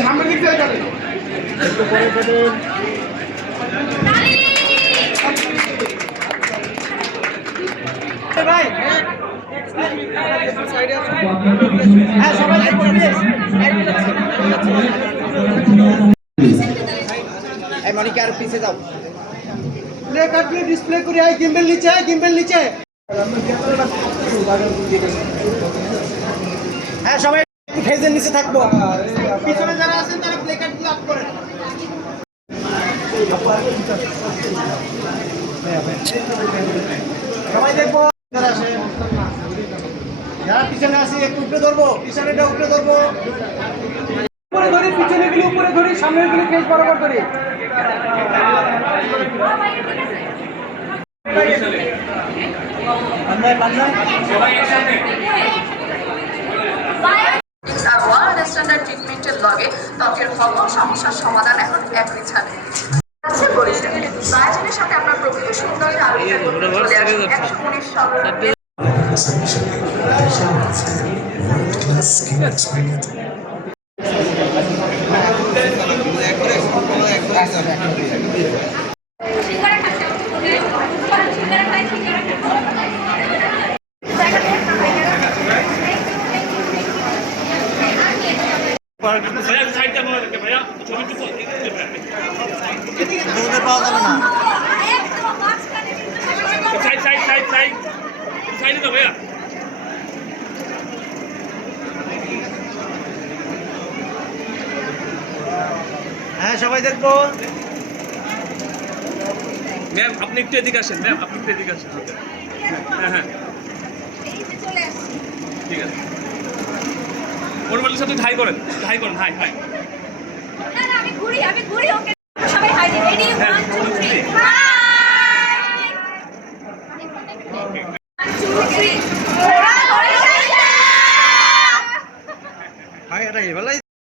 সামনের দিক আর পিছে যাও প্লে কাটলে ডিসপ্লে করে আই গিম্বেল নিচে আয় গিম্বেল হ্যাঁ সবাই ফেজের নিচে থাকব। পিছনে যারা আছেন তারা প্লে কার্ডগুলো আপ করেন সবাই দেখব। যারা পিছনে আসি একটু উপরে ধরবো পিছনেটা উপরে ধরবো। উপরে ধরি পিছনে গুলো উপরে ধরি সামনেরগুলো ফেস বরাবর ধরি। স্ট্যান্ডার্ড ট্রিটমেন্টের লগে ত্বকের সকল সমস্যার সমাধান এখন একই ছাড়ে আছে বরিশাল বায়োজনের সাথে আপনার প্রকৃত সুন্দরী আবিষ্কার করতে চলে আসুন। একশো উনিশ সাল সাইডটা মনে রাখবে ভাইয়া ছবি তো হ্যাঁ সবাই দেখব। ম্যাম আপনি একটু এদিকে আসেন ম্যাম আপনি একটু এদিকে আসেন। হ্যাঁ হ্যাঁ। বললে সাথে হাই করেন হাই করেন হাই হাই আমি ঘুরি আমি ঘুরি ওকে। সবাই হাই রেডি 1 2 3 হাই হাই এটা এবারে